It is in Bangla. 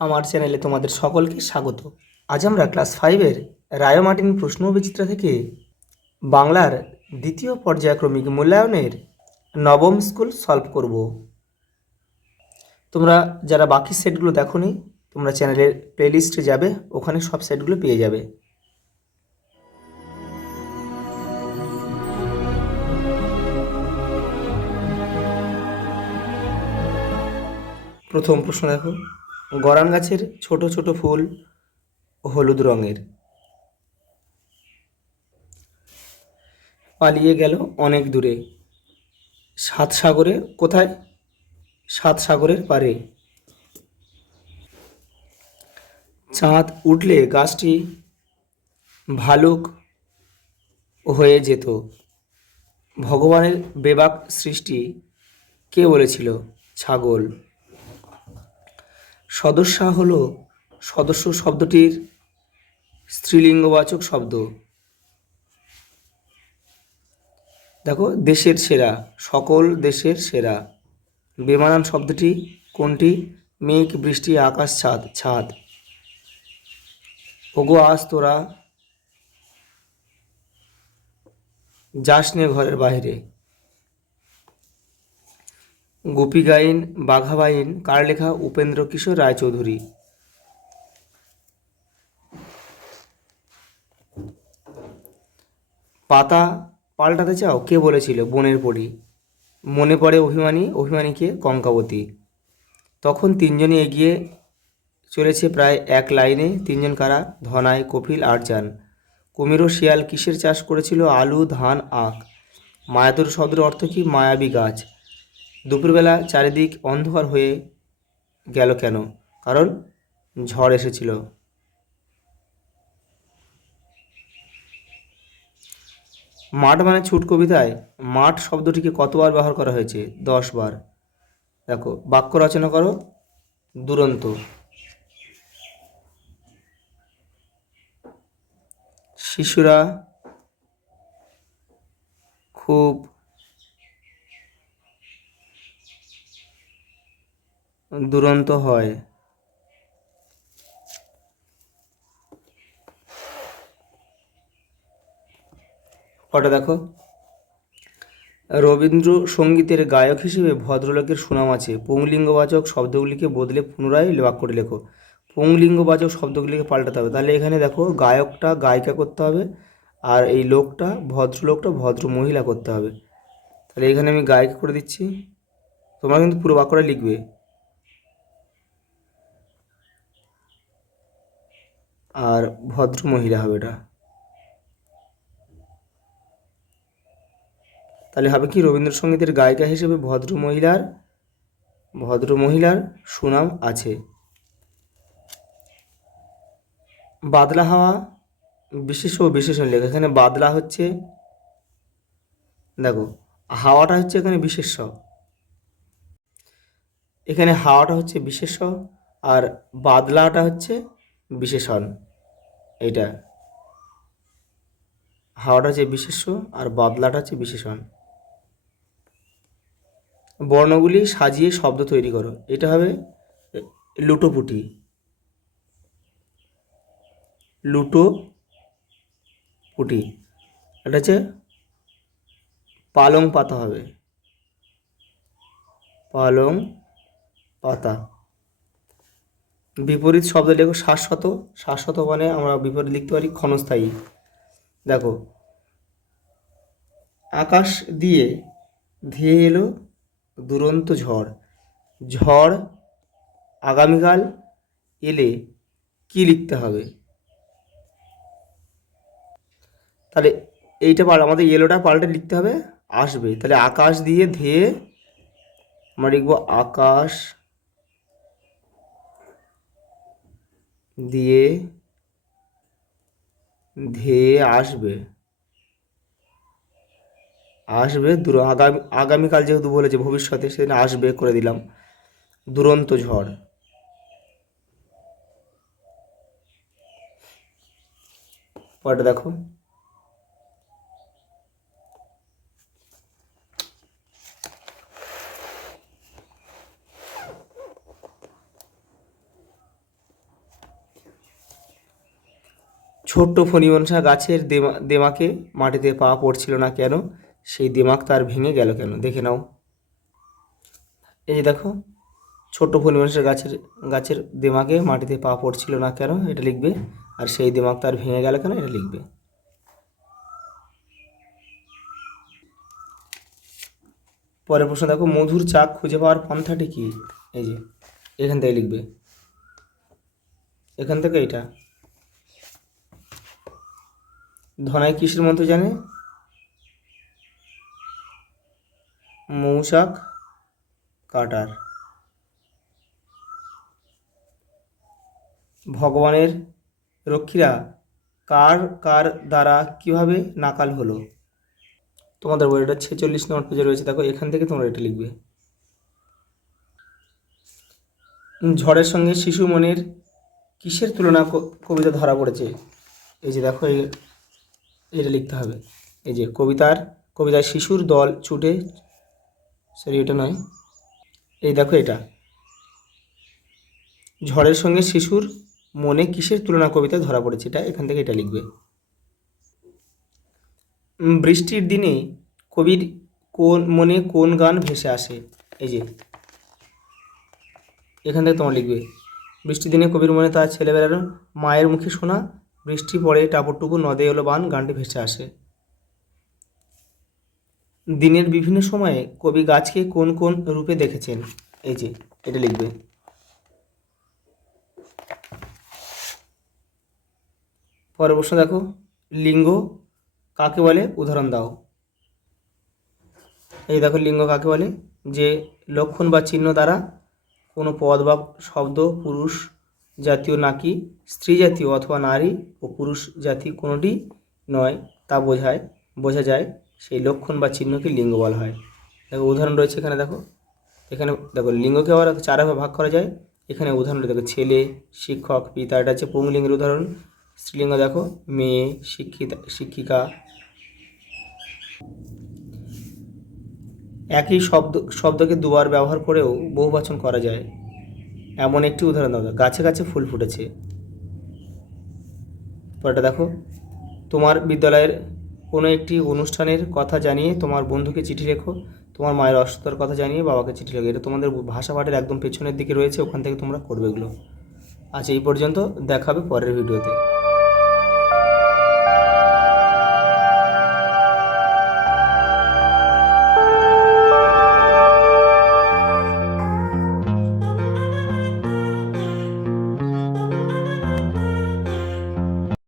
আমার চ্যানেলে তোমাদের সকলকে স্বাগত। আজ আমরা ক্লাস 5-এর রায় মার্টিন প্রশ্ন বিচিত্রা থেকে বাংলার দ্বিতীয় পর্যায়ক্রমিক মূল্যায়নের নবম স্কুল সলভ করব। তোমরা যারা বাকি সেটগুলো দেখোনি, তোমরা চ্যানেলের প্লেলিস্টে যাবে, ওখানে সব সেটগুলো পেয়ে যাবে। প্রথম প্রশ্ন দেখো, গরান গাছের ছোট ছোট ফুল হলুদ রঙের, পালিয়ে গেল অনেক দূরে, সাত সাগরে কোথায়? সাত সাগরের পারে। চাঁদ উঠলে গাছটি ভালুক হয়ে যেত। ভগবানের বেবাক সৃষ্টি কে বলেছিল? ছাগল। সদস্যা হলো সদস্য শব্দটির স্ত্রীলিঙ্গবাচক শব্দ। দেখো, দেশের সেরা, সকল দেশের সেরা। বেমানান শব্দটি কোনটি? মেঘ, বৃষ্টি, আকাশ, ছাদ। ছাদ। ওগো আজ তোরা যাস নে ঘরের বাইরে। গোপী গাইন বাঘা বাইন কার লেখা? উপেন্দ্র কিশোর রায়চৌধুরী। পাতা পাল্টাতে চাও? কে বলেছিল? বনের পরী। মনে পড়ে অভিমানী, অভিমানীকে? কঙ্কাবতী। তখন তিনজনই এগিয়ে চলেছে প্রায় এক লাইনে। তিনজন কারা? ধনাই, কপিল আর জান। কুমির ও শিয়াল কিসের চাষ করেছিল? আলু, ধান, আখ। মায়াতুর শব্দের অর্থ কি? মায়াবী গাছ। দুপুরবেলা চারিদিক অন্ধকার হয়ে গেল কেন? কারণ ঝড় এসেছিল। মাঠ মানে ছুট কবিতায় মাঠ শব্দটিকে কতবার ব্যবহার করা হয়েছে? 10 বার। দেখো, বাক্য রচনা করো। দুরন্ত। শিশুরা খুব দুরন্ত হয়। কটা দেখো, রবীন্দ্রসঙ্গীতের গায়ক হিসেবে ভদ্রলোকের সুনাম আছে। পুংলিঙ্গবাচক শব্দগুলিকে বদলে পুনরায় বাক্যটি লেখো। পুংলিঙ্গবাচক শব্দগুলিকে পাল্টাতে হবে। তাহলে এখানে দেখো, গায়কটা গায়িকা করতে হবে, আর এই লোকটা, ভদ্রলোকটা ভদ্র মহিলা করতে হবে। তাহলে এখানে আমি গায়িকা করে দিচ্ছি। তোমরা কিন্তু পুরো বাক্যটা লিখবে। আর ভদ্র মহিলা হবে এটা। তাহলে হবে কি? রবীন্দ্রসঙ্গীতের গায়িকা হিসেবে ভদ্র মহিলার সুনাম আছে। বাদলা হাওয়া বিশেষ ও বিশেষণ লেখা। এখানে বাদলা হচ্ছে, দেখো, হাওয়াটা হচ্ছে এখানে বিশেষ্য, এখানে হাওয়াটা হচ্ছে বিশেষ্য, আর বাদলাটা হচ্ছে বিশেষণ। এইটা হাওয়াটা হচ্ছে বিশেষ্য আর বাদলাটা হচ্ছে বিশেষণ। বর্ণগুলি সাজিয়ে শব্দ তৈরি করো। এটা হবে লুটোপুটি। লুটোপুটি। এটা হচ্ছে পালং পাতা হবে। পালং পাতা। বিপরীত শব্দ লেখো। শাশ্বত। শাশ্বত মানে আমরা বিপরীত লিখতে পারি ক্ষণস্থায়ী। দেখো, আকাশ দিয়ে ধেয়ে এলো দুরন্ত ঝড়। ঝড় আগামীকাল এলে কি লিখতে হবে? তাহলে এইটা আমাদের এলোটা পাল্টে লিখতে হবে আসবে। তাহলে আকাশ দিয়ে ধেয়ে আমরা লিখবো আকাশ দিয়ে ধেয়ে আসবে। আসবে আগামীকাল যেহেতু বলেছে ভবিষ্যতে, সেদিন আসবে করে দিলাম। দুরন্ত ঝড়। পরেরটা দেখো, ছোট্ট ফণিমনসা গাছের দেমাকে মাটিতে পা পড়ছিল না কেন, সেই দেমাক তার ভেঙে গেল কেন? দেখে নাও। এই যে দেখো, ছোট্ট ফণিমনসার গাছের গাছের দেমাকে মাটিতে পা পড়ছিল না কেন, এটা লিখবে। আর সেই দেমাক তার ভেঙে গেল কেন, এটা লিখবে। পরের প্রশ্ন দেখো, মধুর চাক খুঁজে পাওয়ার পন্থাটি কি? এই যে এখান থেকে লিখবে, এখান থেকে এটা। ধনাই কিসের মন্ত্র জানে? মৌচাক কাটার। ভগবানের রক্ষীরা কার কার দ্বারা কিভাবে নাকাল হলো? তোমাদের বইটা 46 নম্বর পেজে রয়েছে, দেখো এখান থেকে তোমরা এটা লিখবে। ঝড়ের সঙ্গে শিশু মনের কিসের তুলনা কবিতা ধরা পড়েছে? এই যে দেখো, এটা লিখতে হবে। এই যে কবিতায় শিশুর দল ছুটে, সরি এটা নয়, এই দেখো এটা, ঝড়ের সঙ্গে শিশুর মনে কিসের তুলনা কবিতায় ধরা পড়েছে, এটা এখান থেকে এটা লিখবে। বৃষ্টির দিনে কবির মনে কোন গান ভেসে আসে? এই যে এখান থেকে তোমার লিখবে, বৃষ্টির দিনে কবির মনে তার ছেলেবেলার মায়ের মুখে শোনা বৃষ্টি পড়ে টাপুরটুকু নদে এলো বান গানটি ভেসে আসে। দিনের বিভিন্ন সময়ে কবি গাছকে কোন কোন রূপে দেখেছেন? এই যে এটা লিখবে। পরের প্রশ্ন দেখো, লিঙ্গ কাকে বলে, উদাহরণ দাও। এই দেখো, লিঙ্গ কাকে বলে? যে লক্ষণ বা চিহ্ন দ্বারা কোনো পদ বা শব্দ পুরুষ জাতীয় নাকি স্ত্রী জাতীয় অথবা নারী ও পুরুষ জাতি কোনোটি নয় তা বোঝা যায়, সেই লক্ষণ বা চিহ্নকে লিঙ্গ বলা হয়। দেখো উদাহরণ রয়েছে এখানে, দেখো এখানে দেখো, লিঙ্গকে আবার 4 ভাগে ভাগ করা যায়। এখানে উদাহরণ দেখো, ছেলে, শিক্ষক, পিতা, এটা হচ্ছে পুংলিঙ্গের উদাহরণ। স্ত্রীলিঙ্গ দেখো, মেয়ে, শিক্ষিকা। একই শব্দকে দুবার ব্যবহার করেও বহুবচন করা যায়, এমন একটি উদাহরণ দাও। গাছে গাছে ফুল ফুটেছে। পরেরটা দেখো, তোমার বিদ্যালয়ের কোনো একটি অনুষ্ঠানের কথা জানিয়ে তোমার বন্ধুকে চিঠি লেখো, তোমার মায়ের অসুস্থতার কথা জানিয়ে বাবাকে চিঠি লেখো। এটা তোমাদের ভাষা পাঠের একদম পেছনের দিকে রয়েছে, ওখান থেকে তোমরা করবে এগুলো। আচ্ছা, এই পর্যন্ত, দেখা হবে পরের ভিডিওতে।